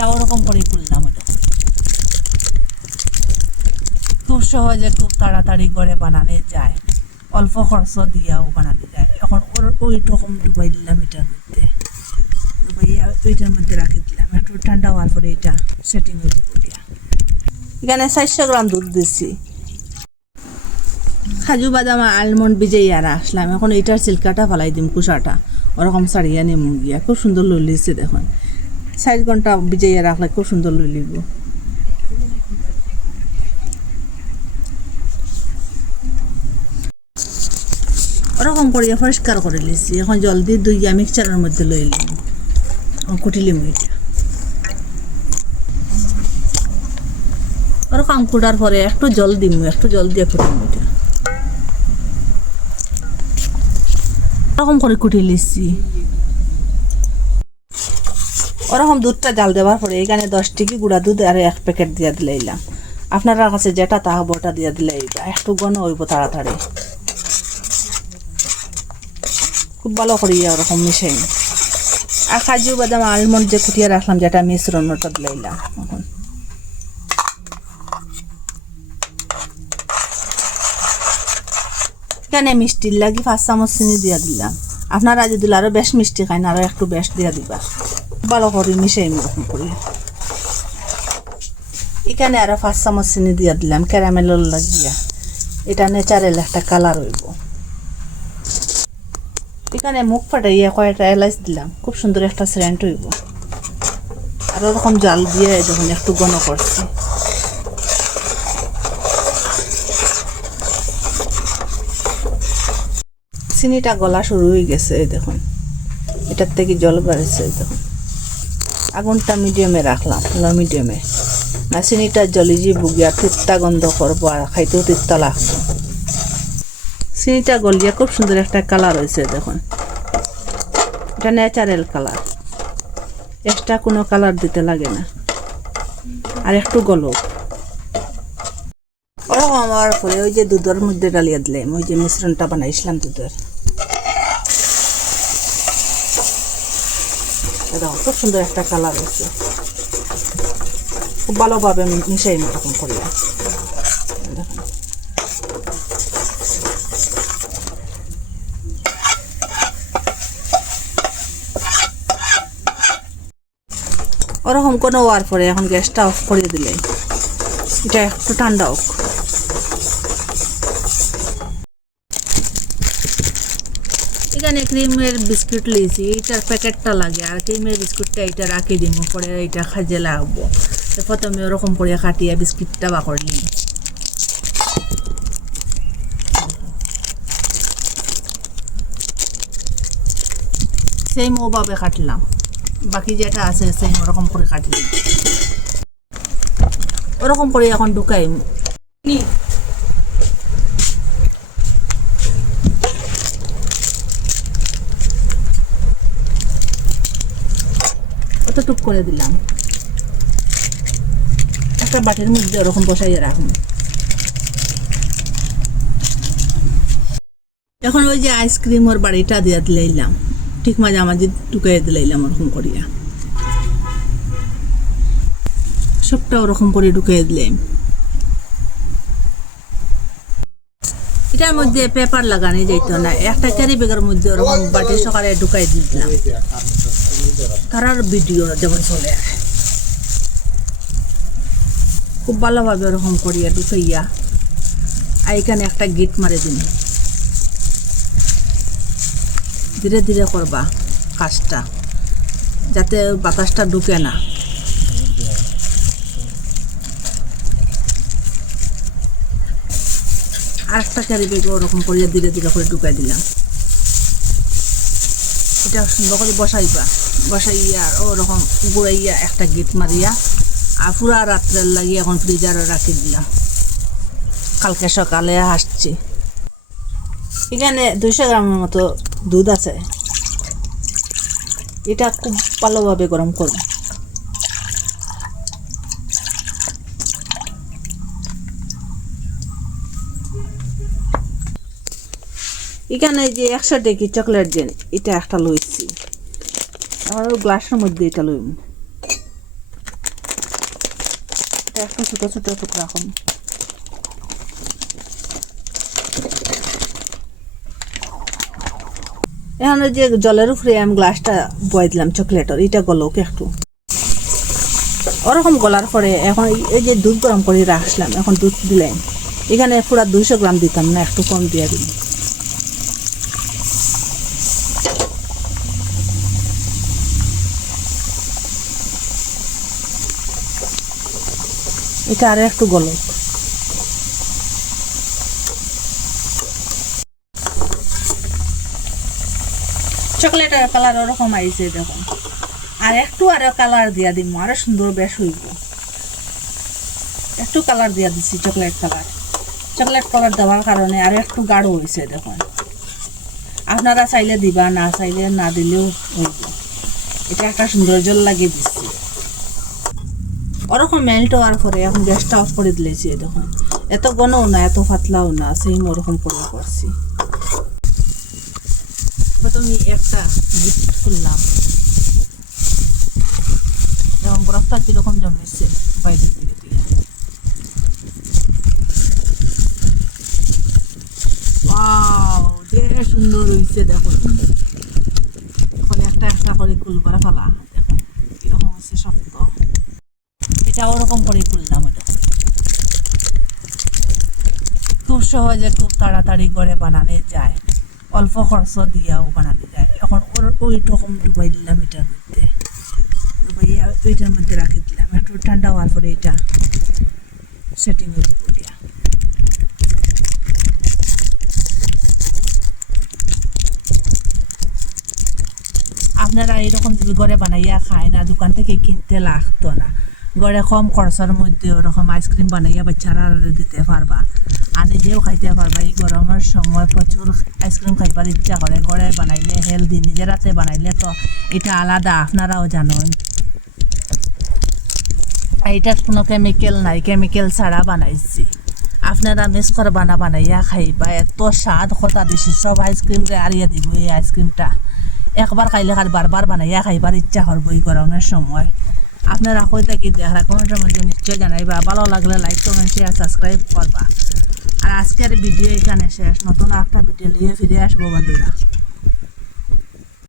এটা ওরকম করে করলাম। খুব সহজে খুব তাড়াতাড়ি করে বানানো যায়, অল্প খরচ দিয়েও বানানো যায়। এখন ওই রকম ডুবাই দিলাম এটার মধ্যে, ডুবাইয়া ওইটার মধ্যে রাখি দিলাম। একটু ঠান্ডা হওয়ার পরে এটা সেটিং হয়ে দিব দিয়া। এখানে 400 গ্রাম দুধ দিচ্ছি। কাজু বাদাম আলমন্ড ভিজাইয়া রাখলাম। এখন এইটার সিল্কাটা ফালাই দিম, কুসাটা ওরকম ছাড়িয়ে নিম গিয়া। খুব সুন্দর লইলিছে দেখুন। 4 ঘন্টা ভিজাইয়া রাখলে খুব সুন্দর লইলিব। ওরকম করিয়া পরিষ্কার করে লিছি। এখন জলদি দুইয়া মিক্সচারের মধ্যে লইলাম, কুটিলিম এটা। ওরকম কুটার পরে একটু জল দিম, একটু জল দিয়ে কুটিম এটা। ওরকম করে কুটি লিছি। ওরকম দুধটা জাল দেওয়ার পরে এখানে 10 টিকি গুঁড়া দুধ আর 1 প্যাকেট দিয়ে দিলাম। আপনারা কাছে যেটা তা হবো ওটা দিয়ে দিলে একটু ঘন হইব তাড়াতাড়ি। খুব ভালো করিয়া ওরকম মিশাই। আর কাজু বাদাম আলমন্ড যে কুটিয়ে রাখলাম যেটা মিশ্রণ ওটা দিলাম। এখন এখানে মিষ্টির লাগি 5 চামচ চিনি দিয়া দিলাম। আপনারা যদি আরো বেশ মিষ্টি খান আরো একটু বেশ দিয়া দিবা। ভালো করে মিশাই এরকম করি। এখানে আরো 5 চামচ চিনি দিয়া দিলাম ক্যারামেলের লাগিয়া। এটা ন্যাচারাল একটা কালার হইব। এখানে মুখ ফাটাইয়া কয়েকটা এলাচ দিলাম, খুব সুন্দর একটা সেন্ট হইব। আর ওরকম জাল দিয়ে যখন একটু ঘন করছি। চিনিটা গলা শুরু হয়ে গেছে দেখুন, এটার থেকে জল বেড়েছে দেখুন। আগুনটা মিডিয়ামে রাখলাম, লো মিডিয়ামে। না চিনিটা জলি যে বুগিয়া তিত্তা গন্ধ করবো আর খাইতেও তিত্তা লাগতো। চিনিটা গলিয়া খুব সুন্দর একটা কালার হয়েছে দেখুন। এটা ন্যাচারাল কালার, এক্সট্রা কোনো কালার দিতে লাগে না। আর একটু গলক ওরকম হওয়ার পরে ওই যে দুধের মধ্যে ডালিয়ে দিলাম, ওই যে মিশ্রণটা বানাইছিলাম দুধের। খুব সুন্দর একটা কালার হয়েছে। খুব ভালোভাবে মিশাই এরকম করিয়া দেখুন। ওরকম কোনো হওয়ার পরে এখন গ্যাসটা অফ করে দিলে এটা একটু ঠান্ডা হোক। এখানে ক্রিমের বিস্কুট লিয়েছি, এটার প্যাকেটটা লাগে। আর ক্রিমের বিস্কুটটা এটা রাখি দিব, পরে এটা খাজে লাগবো। প্রথমে ওরকম করে কাটিয়া বিস্কুটটা বা করলি সেম ওভাবে কাটলাম। বাকি যেটা আছে সেম ওরকম করে কাটি ওরকম করে এখন ঢুকাই। অতটুক করে দিলাম। একটা বাটির মধ্যে ওরকম বসাইয়ে রাখুন। এখন ওই যে আইসক্রিম ওর বাড়িটা দিয়ে দিলাম, ঠিক মাঝামাঝি ঢুকাইয়ে দিলাম ওরকম করিয়া। সবটা ওরকম করে ঢুকিয়ে দিলাম। এটার মধ্যে পেপার লাগানো যাইত না, একটা ক্যারি ব্যাগের মধ্যে ওরকম বাটি সকালে ঢুকাই দিলাম। তারার ভিডিও যেমন চলে খুব ভালোভাবে ওরকম করিয়া ঢুকাইয়া আর এখানে একটা গিট মারে দিন। ধীরে ধীরে করবা কাজটা, যাতে বাতাসটা ঢুকে না। আর একটা ক্যারি ব্যাগে ওরকম করিয়া ধীরে ধীরে করে ঢুকাই দিলাম। এটা সুন্দর করে বসাইয়া ওরকম গুড়াইয়া একটা গিট মারিয়া আর পুরা রাত্রের লাগিয়ে এখন ফ্রিজারে রাখি দিলাম। কালকে সকালে আসছি। এখানে 200 গ্রামের মতো দুধ আছে, এটা খুব ভালোভাবে গরম করব। এখানে যে 100 টাকি চকলেট জেন এটা একটা লইছি, আমার গ্লাসের মধ্যে এটা লইব। এটা একটু ছোট ছোট টুকরা কম। এখন যে জলের উপরে আমি গ্লাসটা বয়ে দিলাম চকলেটের, এটা গলক একটু। ওরকম গলার পরে এখন এই যে দুধ গরম করে রাখলাম, এখন দুধ দিলাম। এখানে পুরা 200 গ্রাম দিতাম না, একটু কম দিয়ে দিন। এটা আর একটু গলক। চকলেটের কালার ওরকম আইছে দেখুন। আর একটু আরো কালার দিয়া দিব, আরো সুন্দর বেশ হইব। একটু কালার দিয়া দিচ্ছি চকলেট কালার দেওয়ার কারণে আর একটু গাঢ় হয়েছে দেখুন। আপনারা চাইলে দিবা, না চাইলে না দিলেও হইব। এটা একটা সৌন্দর্য লাগিয়ে দিচ্ছি। ওরকম মেল্ট হওয়ার পরে এখন গ্যাসটা অফ করে দিলেছি দেখুন। এত ঘনও না, এত পাতলাও না, সেম ওরকম করে করছি। প্রথমে একটা গিফট খুললাম, এবং বরফটা কিরকম জমেছে বাইরের দিকে দিয়ে। ওয়াও, যে সুন্দর হয়েছে দেখুন। এখন একটা একটা করে খুলবার ফেলা দেখুন কিরকম হচ্ছে শক্ত। এটা ওরকম করে খুললাম। খুব সহজে খুব তাড়াতাড়ি করে বানানো যায়, অল্প খরচ দিয়েও বানানো যায়। এখন ওই রকম ডুবাই দিলাম এটার মধ্যে, ডুবাইয়া ওইটার মধ্যে রাখি দিলাম। একটু ঠান্ডা হওয়ার পরে এটা সেটিং হয়ে দিব দিয়া। আপনারা এইরকম যদি ঘরে বানাইয়া খায় না, দোকান থেকে কিনতে লাগতো না, ঘরে কম খরচের মধ্যে ওরকম আইসক্রিম বানাইয়া বাচ্চারা দিতে পারবা, আর নিজেও খাইতে পারবা। এই গরমের সময় প্রচুর আইসক্রিম খাইবার ইচ্ছা করে, ঘরে বানাইলে হেলদি, নিজের হাতে বানাইলে তো এটা আলাদা, আপনারাও জানেন। এইটার কোনো কেমিক্যাল নাই, কেমিক্যাল ছাড়া বানাইছি। আপনারা মিস করবা না, বানাইয়া খাইবা, এত স্বাদ কথা দিছি। সব আইসক্রিমকে আরিয়া দিব। এই আইসক্রিমটা একবার খাইলে আর বারবার বানাইয়া খাইবার ইচ্ছা করবো এই গরমের সময়। আপনারা কই থাকি দেখা কমেন্টের মধ্যে নিশ্চয় জানাইবা। ভালো লাগলে লাইক, কমেন্ট, শেয়ার, সাবস্ক্রাইব করবা। আর আজকের ভিডিও এখানে শেষ। নতুন একটা ভিডিও নিয়ে ফিরে আসবো বন্ধুরা।